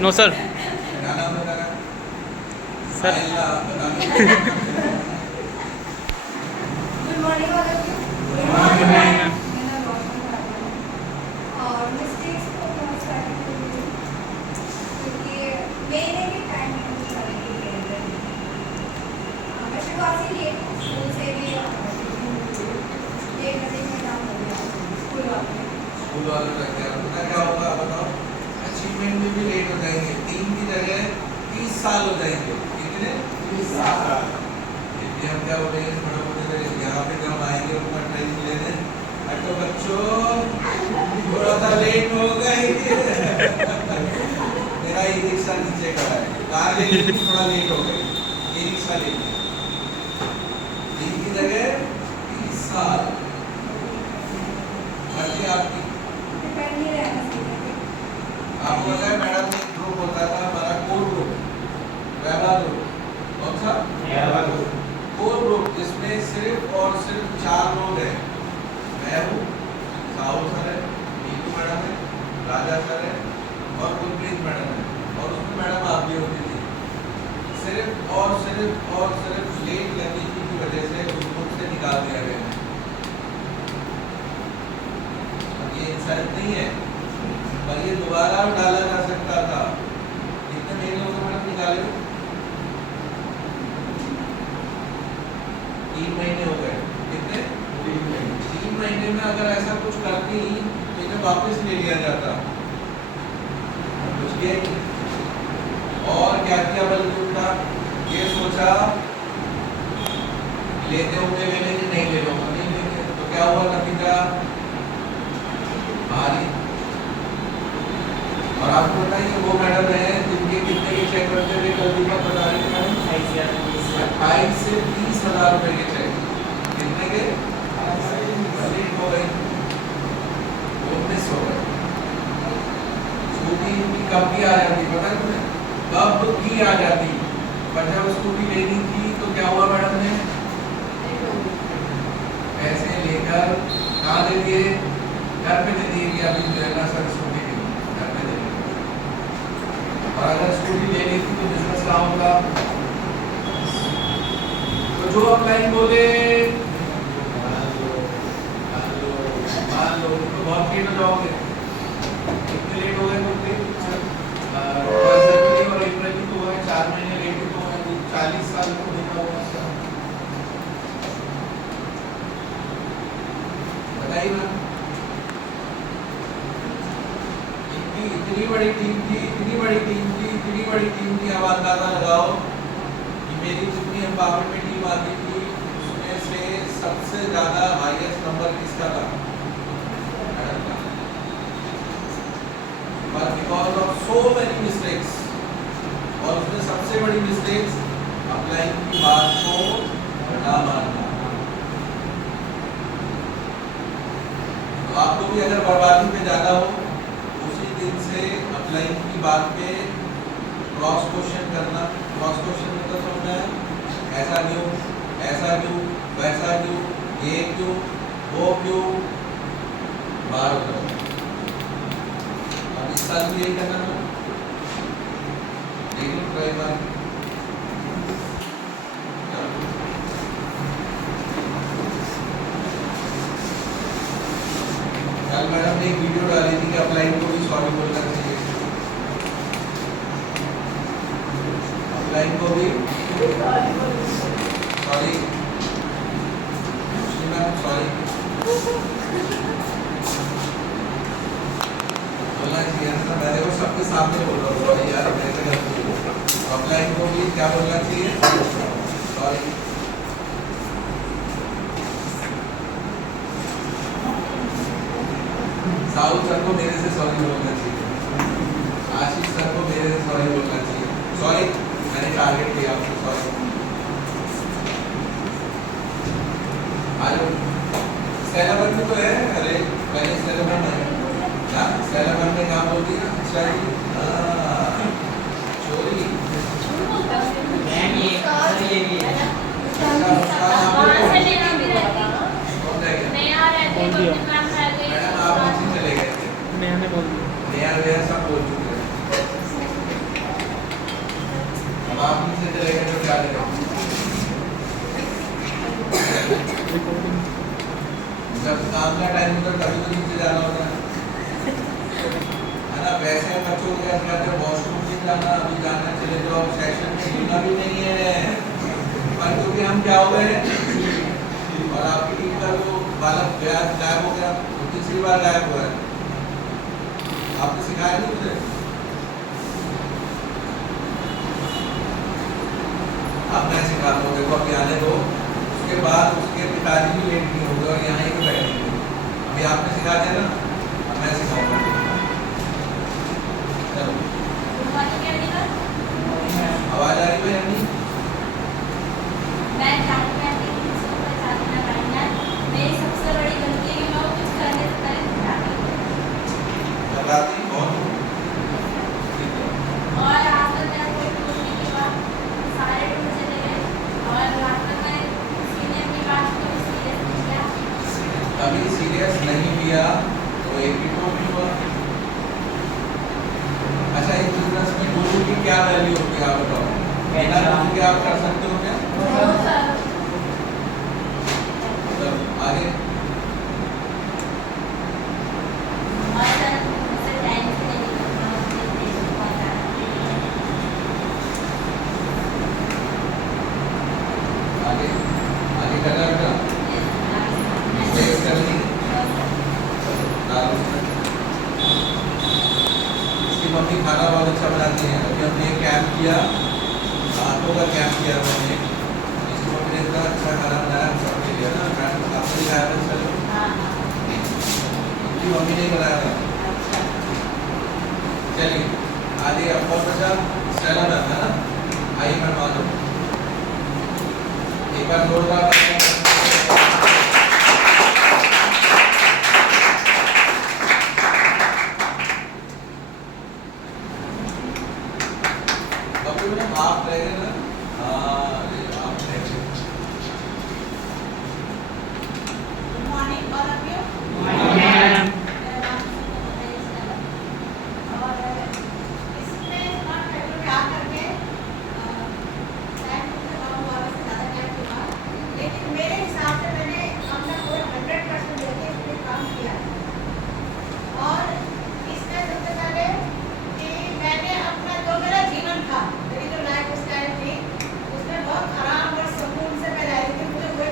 No sir. Sir good morning all of you. Good good morning morning ma'am. और mistakes को बहुत सारी होती हैं, क्योंकि मेरे भी टाइम में सारी मैं शुरुआत से लेट हूँ, स्कूल से भी लेट बजे में काम हो गया स्कूल वालों लग गया। पता क्या होगा बताओ, अचीवमेंट में भी लेट हो जाएंगे। 3 की जगह 30 साल हो जाएंगे। कितने? 30 साल। इसलिए हम क्या बोलेंगे थोड़ा बहुत यहाँ पे जब आएंगे उनका ट्रेनिंग लेने, तो बच्चों थोड़ा सा लेट हो गए। मेरा ई रिक्शा नीचे खड़ा है, कार लेके थोड़ा लेट हो गई, ई रिक्शा लेके 3 की जगह 30 साल। मर्जी आपकी। डिपेंड नहीं रहना चाहिए। आपको पता है मैडम ने ग्रुप होता था हमारा कोर ग्रुप, पहला ग्रुप कौन सा? पहला ग्रुप कोर ग्रुप, जिसमें सिर्फ और सिर्फ 4 लोग हैं। मैं हूँ, साहू सर है, नीतू मैडम है, राजा सर है और गुरप्रीत मैडम है। और उसमें मैडम आप भी होती थी। सिर्फ और सिर्फ लेट लगने की वजह से उस ग्रुप से निकाल दिया गया है। ये इंसानियत नहीं है, पर ये दोबारा डाला जा सकता था। कितने मेल लोगों ने निकाले? 3 महीने हो गए। कितने? 3 महीने में अगर ऐसा कुछ करती तो इन्हें वापस ले लिया जाता। कुछ किया नहीं। और क्या किया बल्कि उल्टा ये सोचा लेते होंगे ले लेंगे, नहीं ले लो नहीं लेंगे। तो क्या हुआ नतीजा? भारी। और आपको बताइए वो मैडम है जिनके कितने के चेक करते थे, कल भी का बता रही थी मैडम, 28 से 30 हजार रुपए के चेक। कितने के? लेट हो गए, 19 हो गए। स्कूटी की कब की आ जाती पता है तुम्हें? कब की आ जाती, पर जब स्कूटी लेनी थी तो क्या हुआ मैडम ने? पैसे लेकर कहाँ दे दिए? घर पे दे दिए कि अभी जो है ना सर स्कूटी नहीं, घर पे दे दिए। और अगर स्कूटी लेनी थी तो बिजनेस कहाँ होगा? तो जो ऑनलाइन बोले मान लो तो बहुत लेट हो जाओगे। कितने लेट हो गए बोलते? फरवरी और अप्रैल की तो है 4 महीने लेट तो है, 40 साल को होगा। बताइए ना। इतनी बड़ी टीम थी, अब अंदाजा लगाओ कि मेरी जितनी एम्पावरमेंट में टीम आती थी उसमें से सबसे ज्यादा हाईएस्ट नंबर किसका था? मैडम का। But because of so many mistakes, और उसमें सबसे बड़ी मिस्टेक्स अपलाइन की बात को ना मानना। तो आपको भी अगर बर्बादी पे जाना हो, उसी दिन से अपलाइन की बात पे क्रॉस क्वेश्चन करना। क्रॉस क्वेश्चन मतलब समझना है, ऐसा क्यों, वैसा क्यों, ये क्यों, वो क्यों, बाहर उतरो। अब इस साल भी यही करना है, लेकिन कई बार कल मैडम ने एक वीडियो डाली थी कि अपलाइन को भी सॉरी बोलना चाहिए। अपलाइन को भी सॉरी, मैम सॉरी बोलना चाहिए ना। मैं देखो सबके सामने बोल रहा हूँ सॉरी यार, मेरे से गलती हो गई। अपलाइन को भी क्या बोलना चाहिए? सॉरी। साहू सर को मेरे से सॉरी बोलना चाहिए, आशीष सर को मेरे से सॉरी बोलना चाहिए। सॉरी मैंने टारगेट किया आपको, सॉरी। आज सेलेबर में तो है, अरे पहले सेलेबर में क्या सेलेबर में क्या बोल दिया? अच्छा जी चोरी मैडम आप नीचे चले गए थे, मैंने बोल दिया। नया सब बोल चुके हैं। अब आप नीचे चले गए तो क्या करें? जब काम का टाइम होता है तभी तो नीचे जाना होता है ना? वैसे बच्चों के कहते हैं वॉशरूम नहीं जाना, अभी जाना चले जाओ, सेशन में गिरना भी नहीं है, पर क्योंकि हम क्या हो गए और आपकी टीम का जो बालक गया गायब हो गया, तो तीसरी बार गायब हुआ है। आपने सिखाया नहीं मुझे? अब मैं सिखाता हूँ, देखो अभी आने दो, उसके बाद उसके पिताजी भी लेट नहीं होंगे और यहाँ ही पे बैठेंगे। अभी आपने सिखा दिया ना, अब मैं सिखाऊंगा। चलो आवाज आ रही है यानी? मैं जानती हूं कि किसी को जानना पड़ेगा। मेरी सबसे बड़ी गलती है कि मैं कुछ करने से पहले घबराती हूं। घबराती बहुत हूँ। ठीक है। और आज तक मेरा कोई टूर नहीं हुआ, सारे टूर चले गए और आज तक मैं किसी ने अपनी बात को सीरियस नहीं लिया। कभी सीरियस नहीं लिया तो एक भी टूर नहीं हुआ। अच्छा, इस बिजनेस में गुरु की क्या वैल्यू होती है आप बताओ? बिना गुरु के आप कर सकते हो क्या? चलो आगे। और सर मुझसे टाइम से नहीं निकलना, मुझे देश को पहुंचाना है। आगे आगे करना बेटा, सेव करनी दाल उसमें। इसकी मम्मी खाना बहुत अच्छा बनाती है। अभी हमने एक कैंप किया, हाथों का कैंप किया हमने। इसकी मम्मी ने इतना अच्छा खाना बनाया हम सबके लिए ना, मैडम आपने दिखाया था सर, इनकी मम्मी ने बनाया था। चलिए आगे अब कौन बचा? स्टेला मैम है ना? आइए मैम आ जाओ, एक बार जोरदार आप रहेंगे ना? हाँ आप रहेंगे। Good morning all of you. और इसमें स्मार्ट फैक्टर में आकर के टाइम से कम हुआ, वैसे ज़्यादा टाइम हुआ, लेकिन मेरे हिसाब से मैंने अपना पूरा 100% देके इस पे काम किया है। और इसमें सबसे पहले कि मैंने अपना जो मेरा जीवन था, मेरी जो लाइफ स्टाइल थी, उसमें बहुत आराम और सुकून से मैं रह रही थी। मुझे कोई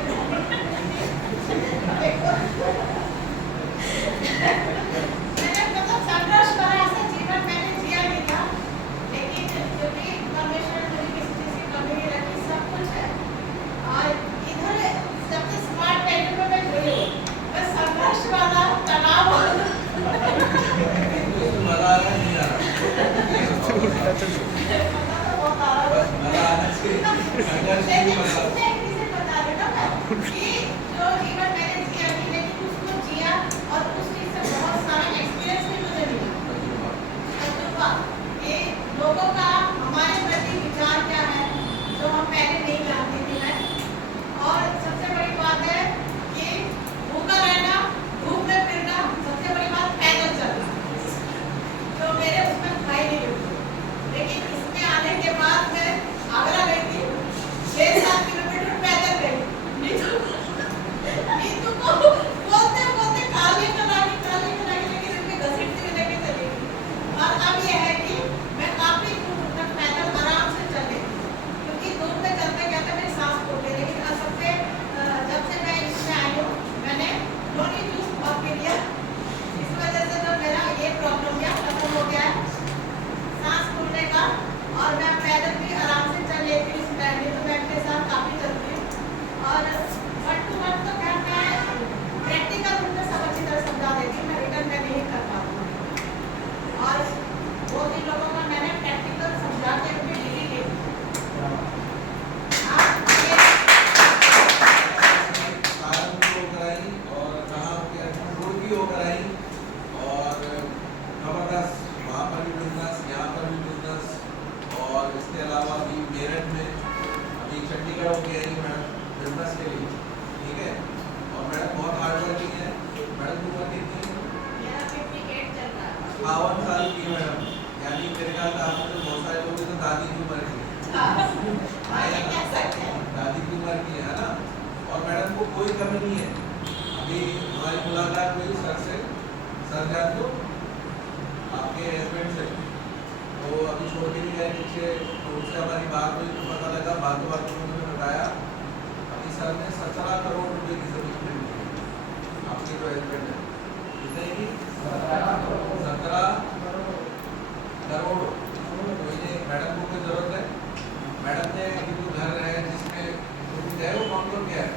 मैंने मतलब संघर्ष भरा ऐसा जीवन मैंने जिया नहीं था, लेकिन क्योंकि परमेश्वर ने मुझे किसी चीज़ की कमी नहीं रखी, सब कुछ है। और इधर सबसे स्मार्ट फैक्टर में मैं जुड़ी हूँ, बस संघर्ष वाला तनाव वाला इसमें मजा आ रहा है नहीं आ रहा? मजा तो बहुत आ रहा बस है। मजा आना चाहिए, संघर्ष लेकिन नहीं मजा। इसमें एक चीज़ बता रही हूँ मैं कि जो जीवन मैंने जिया नहीं, लेकिन उसको जिया और उस चीज़ से बहुत सारा एक्सपीरियंस भी मुझे मिला। तजुर्बा कि लोगों का हमारे प्रति विचार क्या है, जो हम पहले नहीं जानती थी मैं। और सबसे बड़ी बात है कि भूखा रहना, धूप में फिरना, सबसे बड़ी बात पैदल चलना, तो मेरे उसमें खाई नहीं होती। लेकिन इसमें आने के बाद मैं आगरा गई थी, 6-7 किलोमीटर पैदल गई। नीतू को बोलते बोलते काली करानी लेकिन इनमें घसीटती हुई लेके चली गई। और अब यह है कि मैं काफी दूर तक पैदल आराम से चली, क्योंकि धूप में चलते कहते मेरी सांस फूट गई। लेकिन अब सबसे जब से मैं इसमें आई हूँ, मैंने नोनी जूस बहुत पी लिया, इस वजह से जो मेरा ये प्रॉब्लम क्या खत्म हो गया है, सांस फूलने का। और मैं पैदल भी आराम से चल लेती हूँ, इस टाइम में तो मैं अपने साथ काफी चलती हूँ। और 1 to 1 तो क्या मैं प्रैक्टिकल रूप में सब अच्छी तरह समझा देती हूँ, मैं रिटर्न में नहीं कर पाती हूँ। और 2-3 लोगों का मैंने प्रैक्टिकल समझा के उनकी डिग्री ली। आप ये कारण को कराई और कहाँ के गुड़ की हो कराई और जबरदस्त वहाँ पर भी बिजनेस, यहाँ पर भी बिजनेस। और इसके अलावा अभी मेरठ में, अभी चंडीगढ़ हो गया है मैडम बिजनेस के लिए, ठीक है। और मैडम बहुत हार्ड वर्किंग है। मैडम की उम्र कितनी है? मेरा 58 चल रहा है। 52 साल की मैडम, यानी मेरे ख्याल से आपने तो बहुत सारे लोग तो दादी की उम्र की है। हाँ, ये कह सकते हैं। दादी की उम्र की है ना, और मैडम को कोई कमी नहीं है। अभी हमारी मुलाकात हुई सर से, सर जान दो आपके हस्बैंड से, तो अभी छोड़ के नहीं गए पीछे, तो उससे हमारी बात हुई तो पता लगा, बातों बातों में उन्होंने बताया अभी सर ने 17 करोड़ रुपए की जमीन खरीदी है आपके जो हस्बैंड है, कितने की 17 करोड़। तो इन्हें मैडम को कोई जरूरत है, मैडम ने जो घर है जिसमें जो है वो कौन कौन क्या है,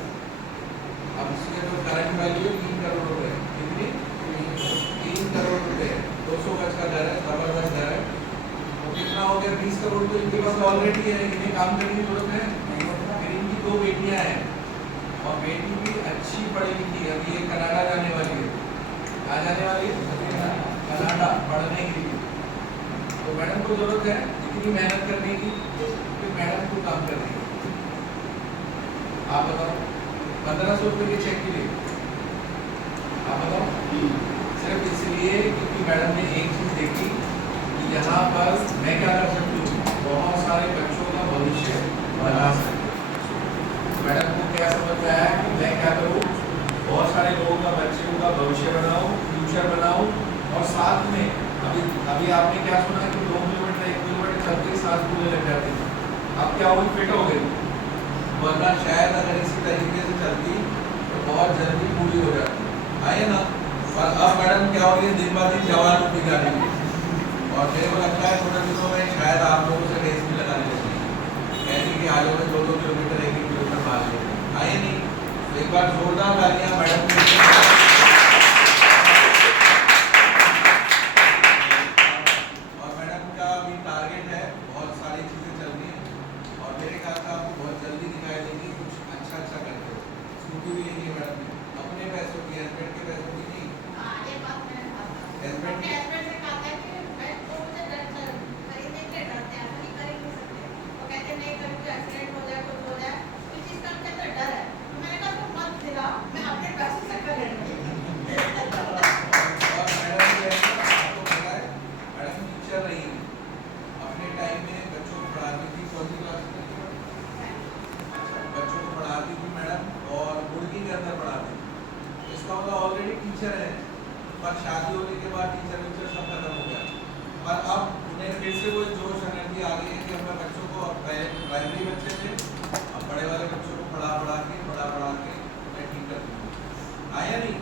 अब उसके जो करंट वैल्यू 3 करोड़ रुपए, कितनी 3 करोड़ रुपए, 200 गज का घर है, जबरदस्त घर है, तो कितना हो गया 20 करोड़। तो इनके पास ऑलरेडी है, इन्हें काम करने की जरूरत है। फिर इनकी 2 बेटियां हैं और बेटी भी अच्छी पढ़ी लिखी है, अभी ये कनाडा जाने वाली है, कहाँ जाने वाली है, कनाडा पढ़ने के लिए। तो मैडम को जरूरत है इतनी मेहनत करने की, फिर मैडम को काम करने की। आप बताओ 1500 रुपए के चेक के लिए, आप बताओ, सिर्फ इसलिए क्योंकि मैडम ने एक चीज देखी कि यहाँ पर मैं क्या कर सकती हूँ, बहुत सारे बच्चों का भविष्य बना सकती हूँ। मैडम को क्या समझ में आया कि मैं क्या करूँ, बहुत सारे लोगों का बच्चों का भविष्य बनाऊँ, फ्यूचर बनाऊँ, और साथ में अभी आपने क्या सुना कि 2 किलोमीटर 1 किलोमीटर चलते ही सांस फूलने लग जाती है, अब क्या हुई, फिट हो गई, वरना शायद अगर इसी तरीके से चलती तो बहुत जल्दी पूरी हो जाती है ना। पर अब मैडम क्या हो रही है, दिन ब दिन जवान होती जा रही है, और मेरे को लगता है थोड़े दिनों में शायद आप लोगों से रेस भी लगाने लगेगी, कहती कि आज में 2-2 किलोमीटर 1-1 किलोमीटर भाग लो, आए नहीं। तो एक बार जोरदार तालियां मैडम के लिए। और मैडम का भी टारगेट है, बहुत सारी चीजें चल रही हैं और मेरे ख्याल से आपको बहुत जल्दी दिखाई देगी कुछ अच्छा करते हो। स्कूटी भी लेंगे मैडम ने अपने पैसों की, हस्बैंड के पैसों की नहीं, हाँ, ये बात मैंने कहा। हस्बैंड अपने की। हस्बैंड से कहा था कि मैं तो मुझे खरीदने के लिए डरते हैं, ऐसा नहीं कर ही नहीं सकते। वो कहते नहीं, कभी कोई एक्सीडेंट हो जाए, कुछ हो जाए, इस चीज़ का उनके अंदर डर है। तो मैंने कहा तुम मत दिलाओ, मैं अपने पैसों से कर लूँगी। और मैडम जो है ना, आपको पता है मैडम टीचर रही है, अपने टाइम में बच्चों को पढ़ाती थी, कौन सी क्लास में बच्चों को पढ़ाती थी मैडम, और मुर्गी के अंदर पढ़ाती थी। इसका मतलब ऑलरेडी टीचर है, पर शादी होने के बाद टीचर सब खत्म हो गया, और अब उन्हें फिर से वो जोश एनर्जी आ गई है कि अपने बच्चों को, प्राइमरी बच्चे थे, अब बड़े वाले बच्चों को पढ़ा पढ़ा के मैं ठीक कर दूँगी, आया नहीं।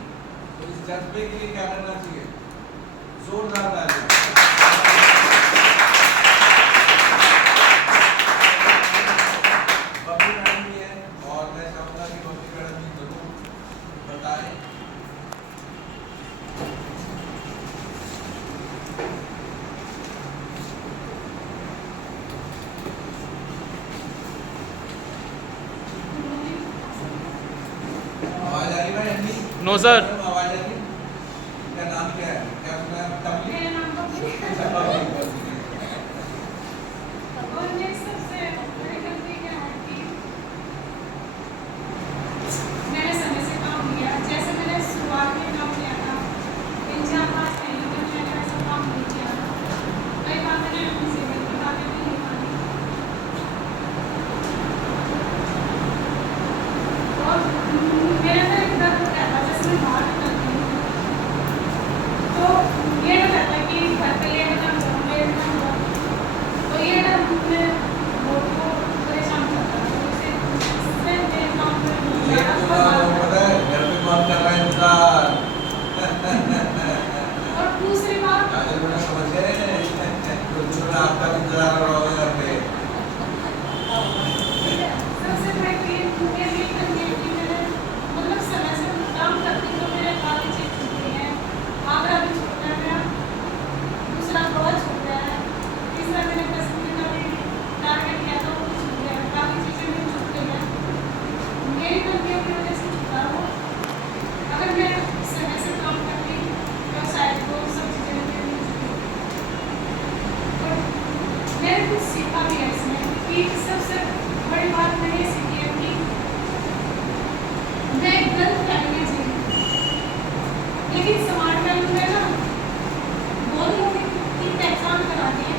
तो इस जज्बे के लिए क्या करना चाहिए, जोरदार तालियां। बब्बी मैडम भी है, और मैं चाहूँगा कि बब्बी मैडम भी जरूर बताएं। आवाज आ रही भाई अन्नी? No sir. आवाज आ रही? क्या नाम क्या है, क्या सुना है, टपली? मेरा नाम बब्बी है। अच्छा, बब्बी। और मेरी सबसे बड़ी गलती क्या है कि मैंने समय से काम किया, जैसे मैंने शुरुआत में काम किया था, 3-4 मास पहले मैंने ऐसा काम नहीं किया था। कई बार मैंने अपनी सेहत की बातें भी नहीं मानी, और मेरे अंदर एक डर रहता है, जैसे मैं बाहर निकलती हूँ तो ये डर रहता है कि घर पे लेट ना हो, तो ये डर मुझे बहुत परेशान करता है। तो इससे मेरे काम में ये तो आपको पता है घर पे कौन कर रहा है इंतजार? और दूसरी बात, काजल बेटा समझ गए, तो दूसरा आपका भी इंतजार कर रहा होगा घर पे। सबसे बड़ी चीज़ ये करनी है कि मैंने मतलब समय से काम करती हूँ, तो मेरे काफ़ी चीज़ छूटती है। आगरा भी छूटता है मेरा, दूसरा गोवा छूट गया है, तीसरा मैंने कश्मीर का भी टारगेट किया था, वो भी छूट गया है, काफ़ी चीज़ें मेरी छूट गई हैं। मेरी गलतियों की वजह से छूटा हो, अगर मैं समय से काम करती तो शायद वो सब चीज़ें मेरी नहीं छूटी। और मैंने कुछ सीखा भी है इसमें कि सबसे बड़ी बात मैंने ये सीखी है कि मैं गलत फैमिली चाहिए, लेकिन समाज फैमिली में ना बहुत लोग की पहचान कराती है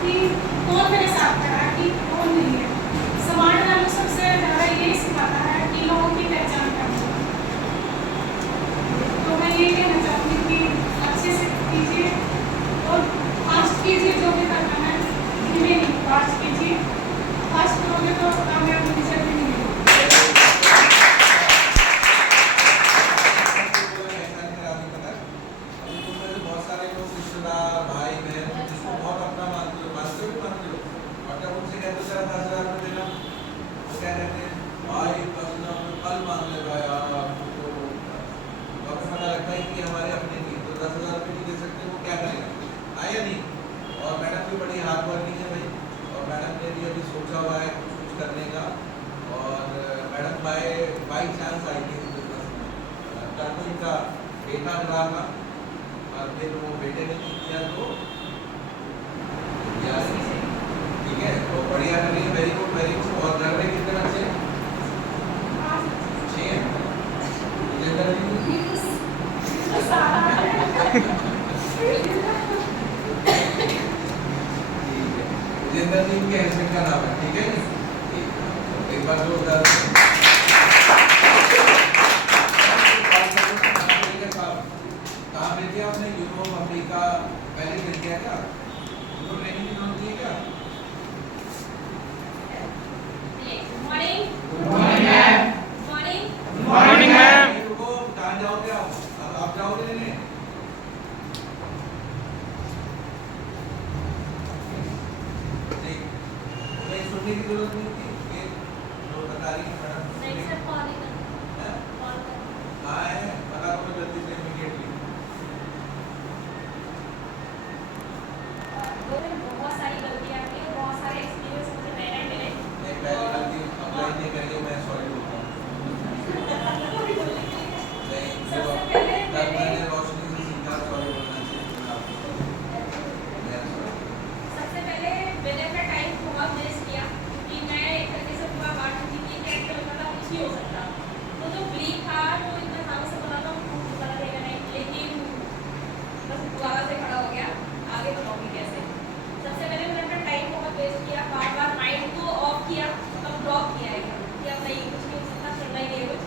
कि कौन मेरे साथ खड़ा है कि कौन नहीं है। समाज हमें सबसे ज़्यादा यही सिखाता है कि लोगों की पहचान करना। तो मैं ये कहना चाहूँगी कि अच्छे से कीजिए और फास्ट कीजिए, जो भी करना है धीमे नहीं, फास्ट कीजिए। फास्ट करोगे तो कामयाब होने से भी नहीं मिलेगी। बहुत सारे लोग रिश्तेदार भाई बहन जिसको बहुत अपना मानते हो और जब उनसे कहते हो 10,000 रुपये देना, वो क्या कहते हैं भाई 10,000 रुपये कल मांग ले भाई तो हमें पता लगता है कि हमारे अपने नहीं, तो 10,000 रुपये नहीं दे सकते, वो क्या करेगा आया नहीं। और मैडम भी बड़ी हार्ड वर्किंग है भाई, और मैडम ने भी अभी सोचा हुआ है कुछ करने का, और मैडम बाई चांस आई थी तो इनका बेटा रहा था, और फिर वो बेटे ने किया तो ठीक है, तो बढ़िया करिए, वेरी गुड वेरी गुड। और घर में कितने बच्चे हैं? 6 जिंदर जी के हस्बैंड का नाम है, ठीक है ठीक। एक बार जो कहाँ भेज दिया आपने? यूरोप अमेरिका पहले भेज दिया क्या? उनको ट्रेनिंग की जरूरत है क्या? Morning ma'am. रुको, कहाँ जाओगे आप जाओगे लेने? ठीक, नहीं सुनने की जरूरत नहीं थी, ये जो बता रही है मैडम कहाँ है, बता दो जल्दी से इमीडिएटली। बहुत सारी गलतियां की, बहुत सारे एक्सपीरियंस मुझे नए नए मिले। नहीं, पहली गलती अप्लाई नहीं करिए, मैं सॉरी बोलता हूँ। नहीं, जो तब मैंने रोशनी से सीखा सॉरी बोलना चाहिए आपको। मैं सॉरी। सबसे पहले मैंने अपना टाइम बहुत वेस्ट किया, क्योंकि मैं एक तरीके से पूरा बांट चुकी थी कि एक्टर होता था कुछ नहीं हो सकता। तो जो ब्लीफ था वो इतना सालों से बना था, पता रहेगा नहीं, लेकिन बस दोबारा से खड़ा हो गया, आगे बताऊंगी कैसे। सबसे पहले मैंने अपना टाइम बहुत वेस्ट किया, बार बार माइंड को ऑफ किया, तब ड्रॉप किया एकदम कि अब नहीं, कुछ नहीं हो सकता, चलना ही नहीं है कुछ।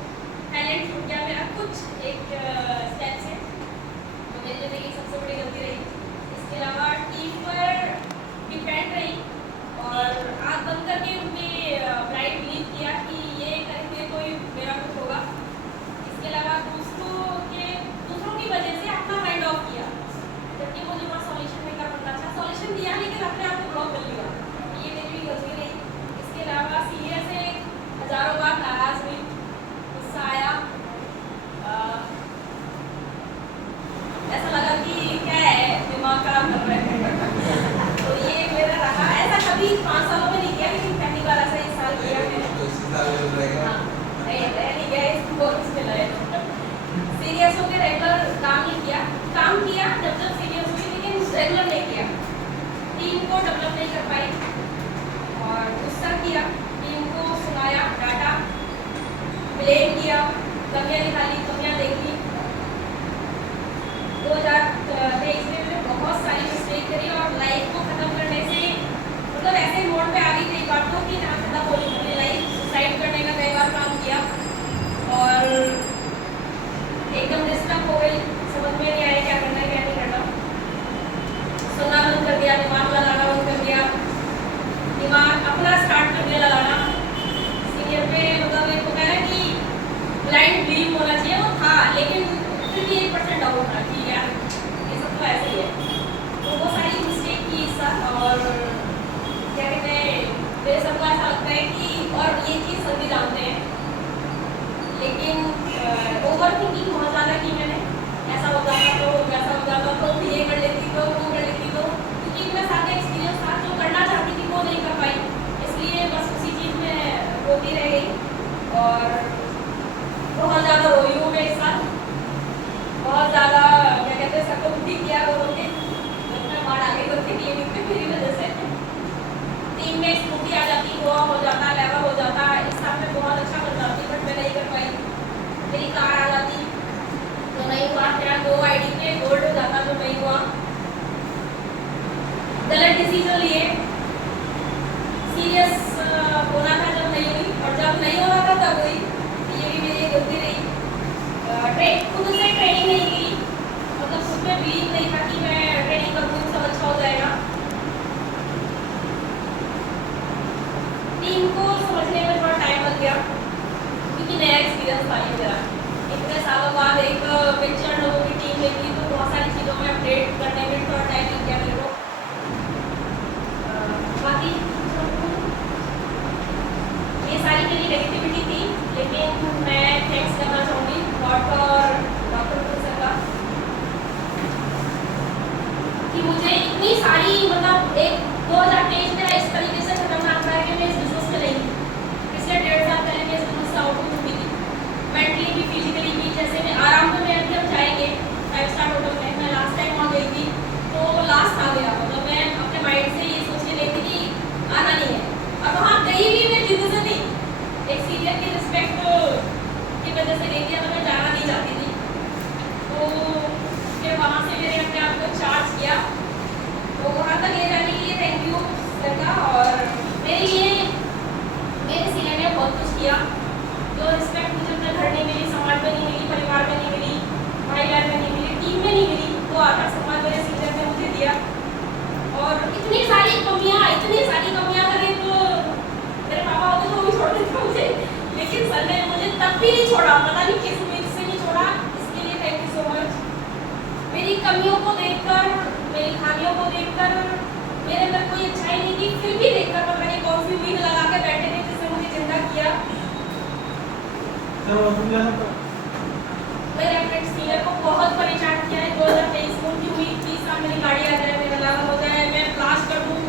टैलेंट छूट गया मेरा कुछ एक स्टेप से, तो मेरी ज़िंदगी की सबसे बड़ी गलती रही। इसके अलावा टीम पर डिपेंड रही और आँख बंद करके उनके ब्लाइंड बिलीव किया कि ये करेंगे कोई मेरा कुछ होगा। इसके अलावा दूसरों की वजह से अपना माइंड ऑफ किया, जबकि मुझे वहाँ सॉल्यूशन नहीं कर पता। अच्छा सॉल्यूशन दिया लेकिन अपने आप को ब्लॉक कर लिया, ये मेरी गलती रही। इसके अलावा सीनियर से हज़ारों बार नाराज़ हुई, गुस्सा आया, ऐसा लगा कि क्या है दिमाग खराब कर रहे हैं। तो ये मेरा रहा, ऐसा कभी 5 सालों में नहीं किया, लेकिन पहली बार ऐसा इस साल किया मैंने। तो इसी साल में रहेगा। नहीं गया, इसको बोनस मिला है। सीरियस होकर रेगुलर काम नहीं किया, काम किया जब सीरियस हुई, लेकिन रेगुलर नहीं किया। टीम को डेवलप नहीं कर पाई और गुस्सा किया, टीम को सुनाया, डांटा, ब्लेम किया, कमियां निकाली, कमियां देखी। 2023 में मैंने बहुत सारी मिस्टेक करी और लाइफ को ख़त्म करने से मतलब ऐसे मोड पे आ गई कई बार तो कि जहाँ ख़त्म हो गई मेरी लाइफ, सुसाइड करने का कई बार काम किया और एकदम डिस्टर्ब हो गई, समझ में नहीं आया क्या करना है क्या नहीं करना। सुनना बंद कर दिया, दिमाग लगाना बंद कर दिया, दिमाग अपना स्टार्ट कर दिया लगाना। सीनियर पे मतलब एक होता है कि ब्लाइंड बिलीव होना चाहिए, वो था लेकिन फिर भी 1% डाउट था कि यार ये सब तो ऐसे ही है। तो वो सारी मिस्टेक की इस साल और क्या कहते हैं, मेरे सबको ऐसा लगता है कि और ये चीज़ सभी जानते हैं, लेकिन ओवर थिंकिंग बहुत ज़्यादा की मैंने। ऐसा हो जाता तो वैसा हो जाता तो ये कर लेती तो वो कर लेती तो, क्योंकि इतना सारा एक्सपीरियंस था, जो करना चाहती थी वो नहीं कर पाई, इसलिए बस उसी चीज़ में रोती रह गई और बहुत ज़्यादा रोई हूँ मैं इस साल। बहुत ज़्यादा क्या कहते हैं सबको भी किया रो के, जब मैं बाहर आ गई तो क्लिनिक पे मेरी वजह से टीम में स्कूटी आ जाती, वो हो जाता, लेवल हो जाता। इस साल में बहुत अच्छा कर जाती बट मैं नहीं कर पाई। मेरी कार आ जाती तो नहीं हुआ, मेरा 2 आईडी पे गोल्ड हो जाता तो नहीं हुआ। गलत डिसीजन लिए सीरियस होना था जब नहीं हुई, और जब नहीं होना था तब हुई। ये भी मेरी गलती रही। खुद से ट्रेनिंग नहीं की, मतलब खुद में बिलीव नहीं था कि मैं ट्रेनिंग करूँ सब अच्छा हो जाएगा। टीम को समझने में थोड़ा टाइम लग गया, क्योंकि नया एक्सपीरियंस था ये मेरा। इतने सालों बाद एक पिक्चर लोगों की टीम लेती, तो बहुत सारी चीज़ों में अपडेट करने में थोड़ा टाइम लग गया मेरे को। बाकी ये सारी मेरी नेगेटिविटी थी, लेकिन मैं थैंक्स करना चाहूँगी गॉड का और डॉक्टर प्रोफेसर का कि मुझे इतनी सारी, मतलब एक 2023 में इस तरीके से खतरनाक रहा है कि मैं इस बिजनेस में नहीं थी। पिछले 1.5 साल पहले मैं इस बिजनेस से आउट हो चुकी थी, मेंटली भी फिजिकली भी। जैसे मैं आराम में अभी हम जाएंगे 5 स्टार होटल में, मैं लास्ट टाइम वहाँ गई थी तो लास्ट आ गया, मतलब मैं अपने माइंड से ये सोच के गई थी कि आना नहीं है, और वहाँ गई भी मैं जिद से थी, एक सीनियर की रिस्पेक्ट की वजह से गई थी, तो मैं जाना नहीं चाहती थी। तो फिर वहाँ से मैंने अपने आप को चार्ज किया, तो वहाँ तक ले जाने के लिए थैंक यू सर का। और मेरे लिए मेरे सीनियर ने बहुत कुछ किया, जो रिस्पेक्ट मुझे अपने घर नहीं मिली, समाज में नहीं मिली, परिवार में नहीं मिली, भाई बहन में नहीं मिली, टीम में नहीं मिली, वो आधार समाज मेरे सीनियर ने मुझे दिया। और इतनी सारी कमियां करें तो मेरे पापा होते तो वो भी छोड़ देते मुझे, लेकिन सर ने मुझे तब भी नहीं छोड़ा, पता नहीं किस उम्मीद से नहीं छोड़ा। इसके लिए थैंक यू सो मच। मेरी कमियों को देखकर, मेरी खामियों को देखकर मेरे अंदर कोई अच्छाई नहीं थी, फिर भी देखकर पता नहीं कौन सी उम्मीद लगा के बैठे थे जिसने मुझे जिंदा किया। मेरे अपने सीनियर को बहुत परेशान किया है। 2023 में उनकी उम्मीद थी साल मेरी गाड़ी आ जाए, मेरा लाभ हो जाए, मैं क्लास कर दूँ,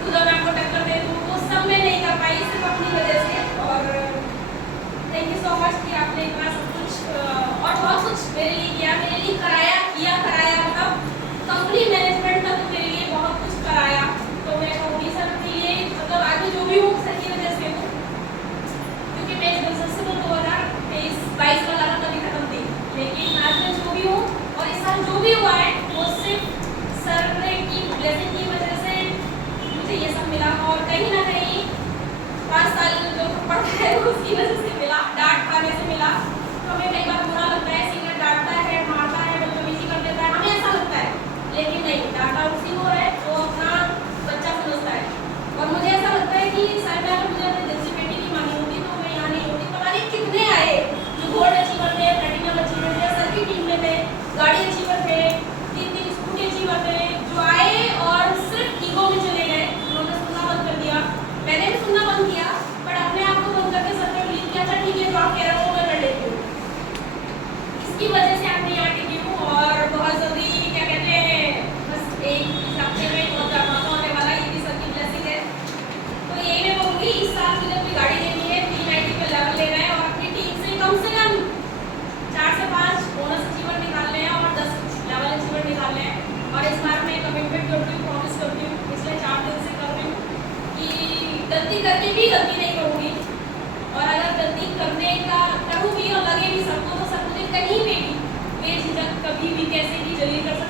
खुदा मैम को टक्कर दे दूँ, वो सब मैं नहीं कर पाई सिर्फ अपनी वजह से। और थैंक यू सो मच कि आपने इतना सब कुछ और बहुत कुछ मेरे लिए किया, मेरे लिए कराया, मतलब कंपनी मैनेजमेंट का तो मेरे लिए बहुत कुछ कराया। तो मैं कहूँगी सर के लिए, मतलब आगे जो भी हूँ सर की वजह से हूँ, क्योंकि मैं इस बिजनेस से 2023-22 में लगा तभी खत्म थी, लेकिन आज मैं जो भी हूँ और इस साल जो भी हुआ है वो सिर्फ सर की ब्लेसिंग की वजह से मुझे ये सब मिला। और कहीं ना कहीं 5 साल जो पढ़ा है उसकी वजह से मिला, डांट खाने से मिला। तो हमें कई बार बुरा लगता है, सीनियर डांटता है, मारता है, बदतमीजी कर देता है, हमें ऐसा लगता है, लेकिन नहीं, डांटा उसी को है जो अपना बच्चा समझता है। और मुझे ऐसा लगता है कि सर ने अगर मुझे अपने दिल से बेटी नहीं मानी होती तो मैं यहाँ नहीं होती। पता नहीं कितने आए जो गोल्ड अचीवर थे, प्लैटिनम अचीवर थे, सर की टीम में थे, गाड़ी अचीवर थे, 3 स्कूटी अचीवर थे, जो आए और सिर्फ ईगो में चले गए। उन्होंने सुनना बंद कर दिया, मैंने भी सुनना बंद किया, बट अपने आप को बंद करके सर ने बिलीव किया, अच्छा ठीक है जो आप कह रहे हो मैं कर लेती हूँ। इसकी वजह से आज मैं यहाँ टिकी हूँ। और बहुत जल्दी क्या कहते हैं, बस एक हफ्ते में बहुत ज़्यादा होने वाला, ये भी सर की ब्लेसिंग है। तो यही मैं बोलूँगी, इस साल मुझे अपनी गाड़ी लेनी है, 390 पे लेवल लेना है, और अपनी टीम से कम 4 से 5 बोनस अचीवर निकालने हैं और 10 लेवल अचीवर निकालने हैं। और इस बार मैं कमिटमेंट करती हूँ, प्रॉमिस करती हूँ, पिछले 4 दिन से कर रही हूँ कि गलती करके भी गलती नहीं करूँगी। और अगर गलती करने का करूँ भी और लगे भी सबको, तो सब मुझे कहीं पे भी बेझिझक कभी भी कैसे भी जलील कर सकते